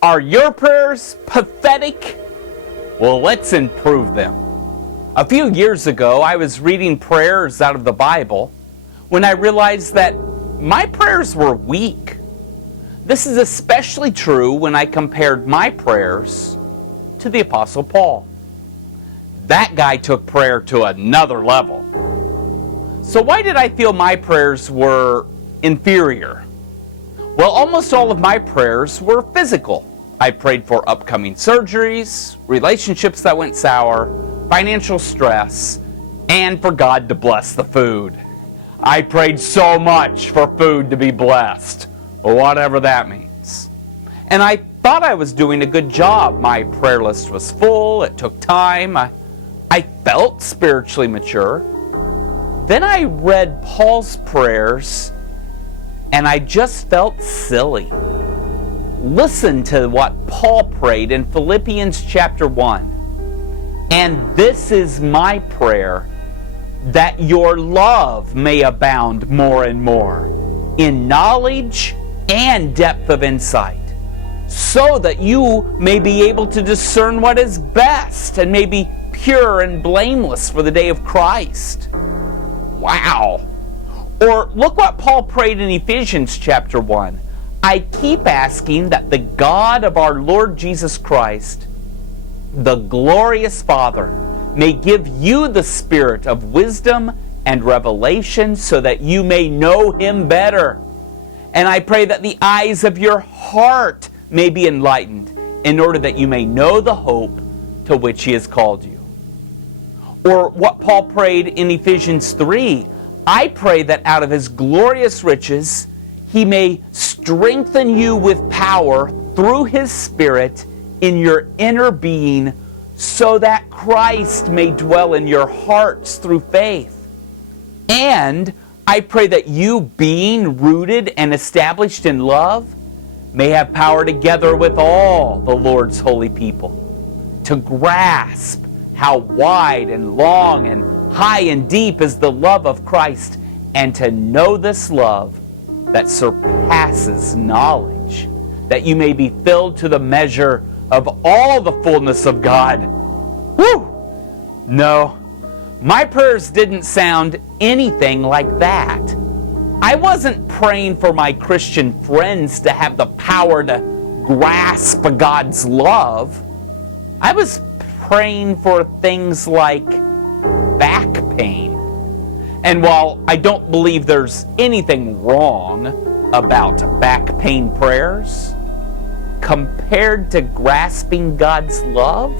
Are your prayers pathetic? Well, let's improve them. A few years ago, I was reading prayers out of the Bible when I realized that my prayers were weak. This is especially true when I compared my prayers to the Apostle Paul. That guy took prayer to another level. So why did I feel my prayers were inferior? Well, almost all of my prayers were physical. I prayed for upcoming surgeries, relationships that went sour, financial stress, and for God to bless the food. I prayed so much for food to be blessed, whatever that means. And I thought I was doing a good job. My prayer list was full, it took time, I felt spiritually mature. Then I read Paul's prayers, and I just felt silly. Listen to what Paul prayed in Philippians chapter 1. And this is my prayer, that your love may abound more and more in knowledge and depth of insight, so that you may be able to discern what is best and may be pure and blameless for the day of Christ. Wow. Or look what Paul prayed in Ephesians chapter 1. I keep asking that the God of our Lord Jesus Christ, the glorious Father, may give you the spirit of wisdom and revelation so that you may know Him better. And I pray that the eyes of your heart may be enlightened in order that you may know the hope to which He has called you. Or what Paul prayed in Ephesians 3, I pray that out of His glorious riches He may strengthen you with power through His Spirit in your inner being, so that Christ may dwell in your hearts through faith. And I pray that you, being rooted and established in love, may have power together with all the Lord's holy people to grasp how wide and long and high and deep is the love of Christ, and to know this love that surpasses knowledge, that you may be filled to the measure of all the fullness of God. Whew! No, my prayers didn't sound anything like that. I wasn't praying for my Christian friends to have the power to grasp God's love. I was praying for things like back pain. And while I don't believe there's anything wrong about back pain prayers, compared to grasping God's love,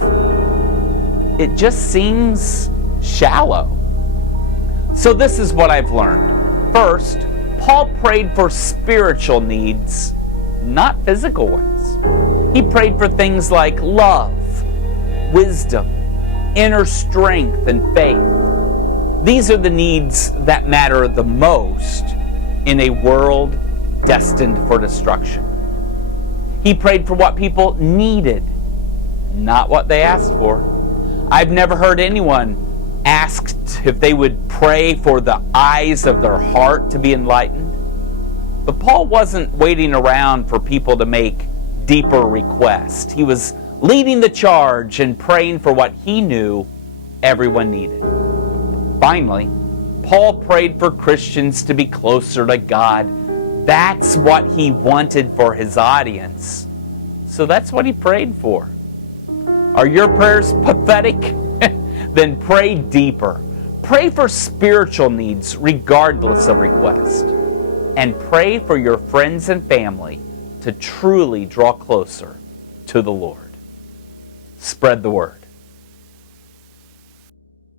it just seems shallow. So this is what I've learned. First, Paul prayed for spiritual needs, not physical ones. He prayed for things like love, wisdom, inner strength, and faith. These are the needs that matter the most in a world destined for destruction. He prayed for what people needed, not what they asked for. I've never heard anyone asked if they would pray for the eyes of their heart to be enlightened. But Paul wasn't waiting around for people to make deeper requests. He was leading the charge and praying for what he knew everyone needed. Finally, Paul prayed for Christians to be closer to God. That's what he wanted for his audience. So that's what he prayed for. Are your prayers pathetic? Then pray deeper. Pray for spiritual needs regardless of request. And pray for your friends and family to truly draw closer to the Lord. Spread the word.